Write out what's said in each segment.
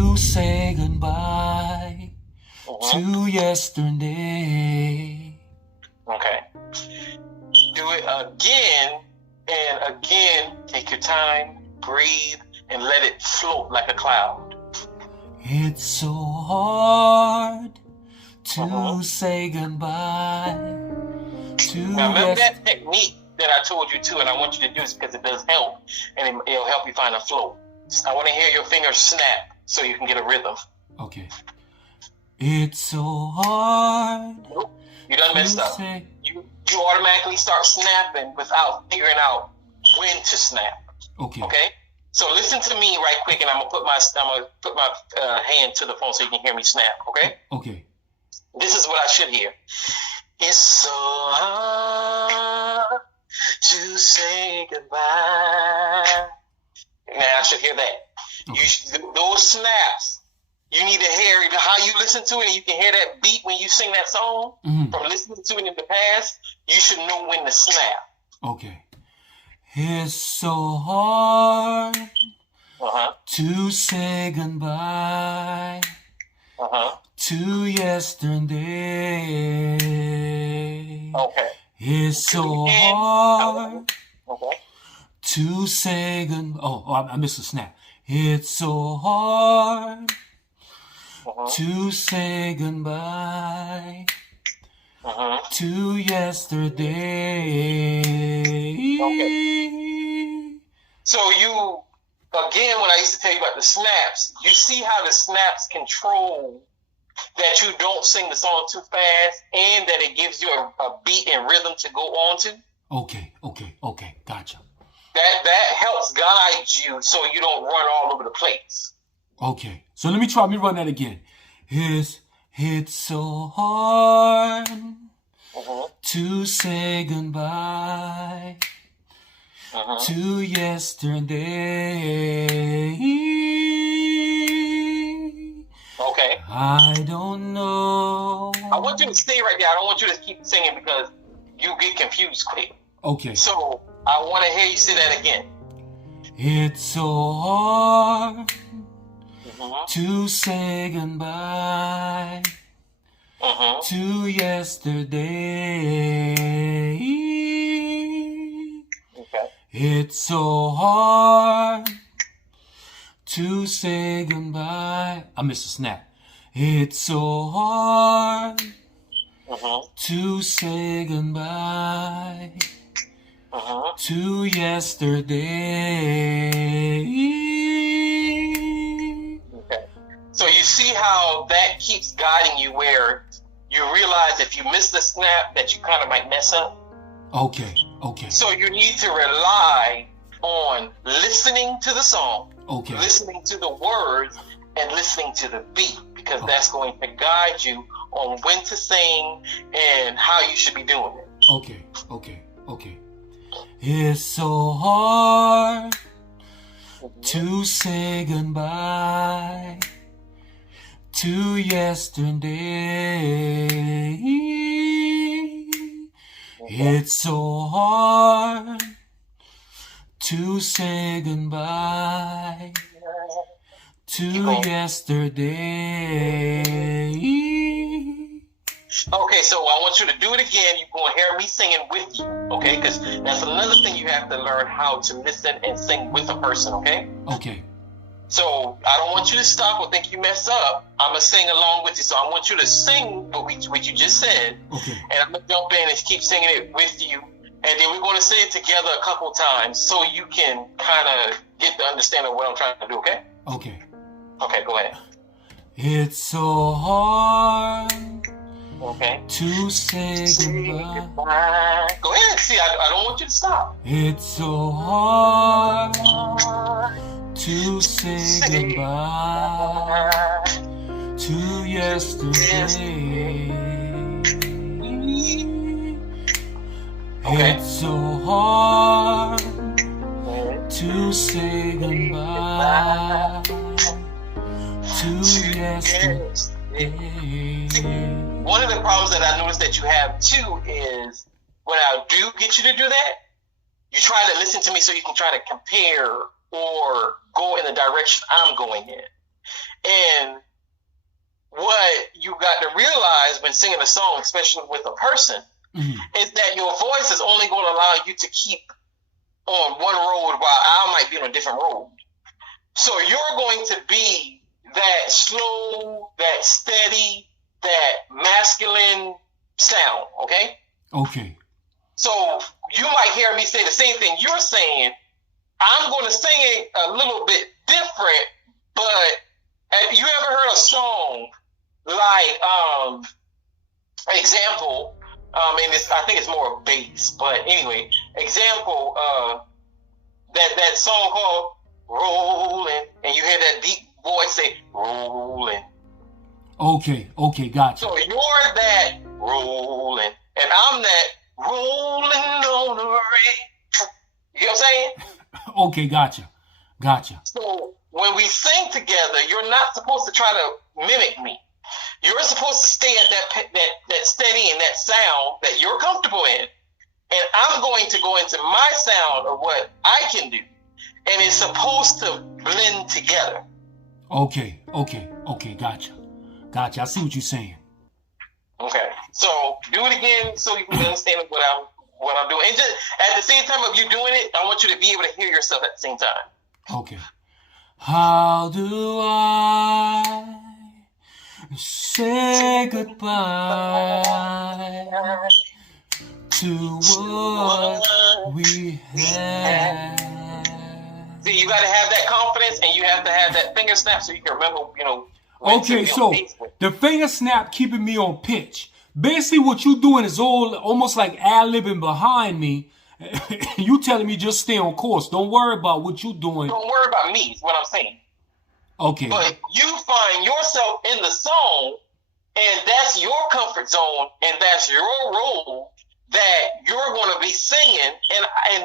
to say goodbye to yesterday. Okay. Do it again and again. Take your time, breathe, and let it float like a cloud. It's so hard to say goodbye to Now remember that technique that I told you to, and I want you to do this because it does help, and it'll help you find a flow. I want to hear your fingers snap so you can get a rhythm. Okay. It's so hard. Nope. You done messed up. You automatically start snapping without figuring out when to snap. Okay. Okay. So listen to me right quick, and I'm gonna put my hand to the phone so you can hear me snap. Okay. Okay. This is what I should hear. It's so hard to say goodbye. Now I should hear that. Okay. Those snaps. You need to hear how you listen to it, and you can hear that beat when you sing that song. Mm-hmm. From listening to it in the past, you should know when to snap. Okay. It's so hard to say goodbye to yesterday. Okay. It's so hard to say goodbye. Oh, I missed a snap. It's so hard to say goodbye to yesterday. Okay. So again, when I used to tell you about the snaps, you see how the snaps control that you don't sing the song too fast, and that it gives you a beat and rhythm to go on to? Okay, gotcha. That helps guide you so you don't run all over the place. Okay, so let me run that again. It's so hard to say goodbye to yesterday. Okay. I don't know. I want you to stay right there. I don't want you to keep singing because you get confused quick. Okay. So I want to hear you say that again. It's so hard to say goodbye to yesterday. Okay. It's so hard to say goodbye. I missed a snap. It's so hard to say goodbye to yesterday. Okay. So you see how that keeps guiding you, where you realize if you miss the snap that you kind of might mess up. Okay. So you need to rely on listening to the song, listening to the words, and listening to the beat, because that's going to guide you on when to sing and how you should be doing it. Okay. It's so hard to say goodbye to yesterday. It's so hard to say goodbye to yesterday. Okay, so I want you to do it again. You're going to hear me singing with you, okay? Because that's another thing you have to learn, how to listen and sing with a person, okay? Okay. So I don't want you to stop or think you mess up. I'm going to sing along with you. So I want you to sing what you just said. Okay. And I'm going to jump in and keep singing it with you. And then we're going to say it together a couple times so you can kind of get the understanding of what I'm trying to do, okay? Okay. Okay, go ahead. It's so hard to say goodbye. Go ahead. See, I don't want you to stop. It's so hard to say goodbye to yesterday. It's so hard to say goodbye to yesterday. One of the problems that I noticed that you have too is when I do get you to do that, you try to listen to me so you can try to compare or go in the direction I'm going in. And what you got to realize when singing a song, especially with a person, is that your voice is only going to allow you to keep on one road while I might be on a different road. So you're going to be that slow, that steady, that masculine sound, okay? Okay. So you might hear me say the same thing you're saying. I'm going to sing it a little bit different, but have you ever heard a song like, example, and I think it's more bass, but anyway, example, that song called Rolling, and you hear that deep voice say, rolling. Okay, gotcha. So you're that rolling, and I'm that rolling on the rain. You know what I'm saying? Okay, gotcha. So when we sing together, you're not supposed to try to mimic me. You're supposed to stay at that steady and that sound that you're comfortable in. And I'm going to go into my sound of what I can do. And it's supposed to blend together. Okay, gotcha. I see what you're saying. Okay. So do it again so you can understand what I'm doing. And just at the same time of you doing it, I want you to be able to hear yourself at the same time. Okay. How do I say goodbye to what we had? See, you got to have that confidence, and you have to have that finger snap so you can remember, Okay, so the finger snap keeping me on pitch. Basically, what you doing is almost like ad-libbing behind me. You telling me just stay on course. Don't worry about what you doing. Don't worry about me, is what I'm saying. Okay. But you find yourself in the song, and that's your comfort zone, and that's your role that you're going to be singing, and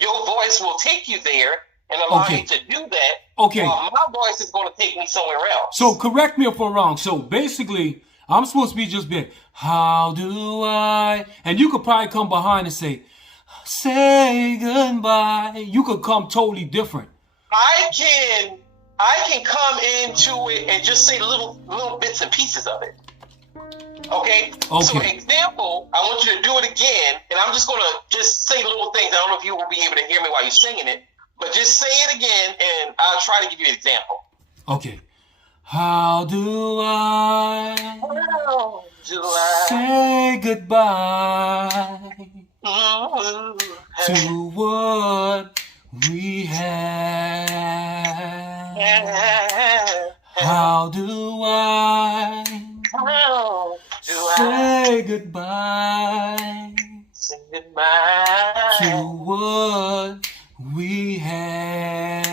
your voice will take you there and allow you to do that. Okay. While my voice is going to take me somewhere else. So correct me if I'm wrong. So basically, I'm supposed to be just being, how do I? And you could probably come behind and say goodbye. You could come totally different. I can come into it and just say little bits and pieces of it. Okay? So example, I want you to do it again, and I'm just going to just say little things. I don't know if you will be able to hear me while you're singing it, but just say it again, and I'll try to give you an example. Okay. How do I say goodbye to what we had? How do I say goodbye to what we have?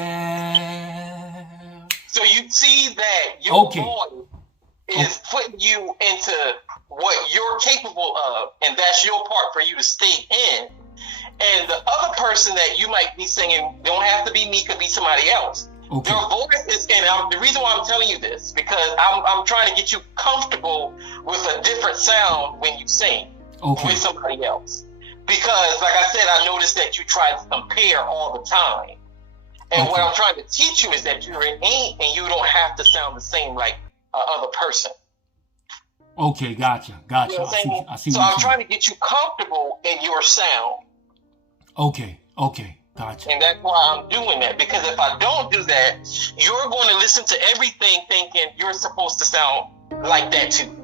So you see that your voice is putting you into what you're capable of, and that's your part for you to stay in. And the other person that you might be singing don't have to be me, could be somebody else. Okay. Your voice is, and the reason why I'm telling you this, because I'm trying to get you comfortable with a different sound when you sing with somebody else. Because, like I said, I noticed that you try to compare all the time. And what I'm trying to teach you is that you're an ain't, and you don't have to sound the same like other person. Okay, gotcha. You know I see. So I'm trying to get you comfortable in your sound. Okay, gotcha. And that's why I'm doing that, because if I don't do that, you're going to listen to everything thinking you're supposed to sound like that too.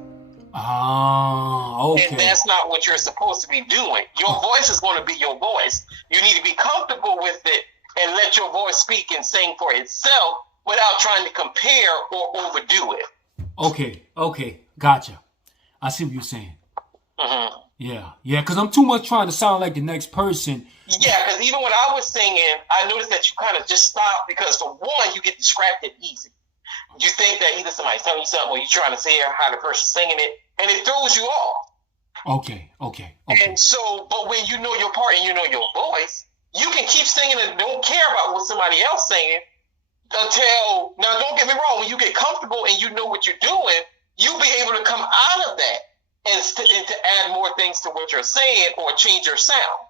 Okay. And that's not what you're supposed to be doing. Your voice is going to be your voice. You need to be comfortable with it and let your voice speak and sing for itself without trying to compare or overdo it. Okay, gotcha. I see what you're saying. Mm-hmm. Yeah, because I'm too much trying to sound like the next person. Yeah, because even when I was singing, I noticed that you kind of just stopped because, for one, you get distracted easy. You think that either somebody's telling you something or you're trying to say how the person's singing it, and it throws you off. Okay. And so, but when you know your part and you know your voice, you can keep singing and don't care about what somebody else saying until, now don't get me wrong, when you get comfortable and you know what you're doing, you'll be able to come out of that and to add more things to what you're saying or change your sound.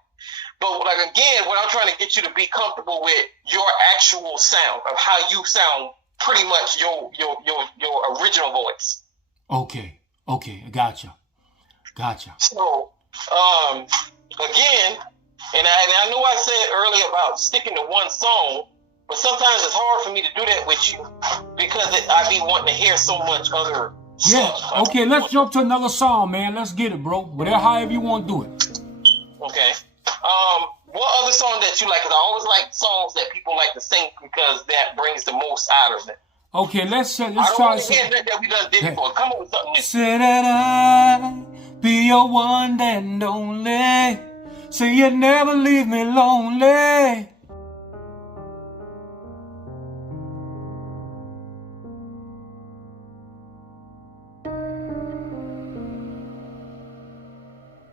But like, again, what I'm trying to get you to be comfortable with your actual sound of how you sound pretty much your original voice. Okay, I gotcha. So, again, and I know I said earlier about sticking to one song, but sometimes it's hard for me to do that with you because I be wanting to hear so much other stuff. Yeah, okay, let's jump to another song, man. Let's get it, bro. Whatever, however you want to do it. Okay. What other song that you like? Because I always like songs that people like to sing because that brings the most out of them. Okay, let's try. I don't want to hear that we done did before. Come up with something new. Say that I be your one and only. Say you'd never leave me lonely.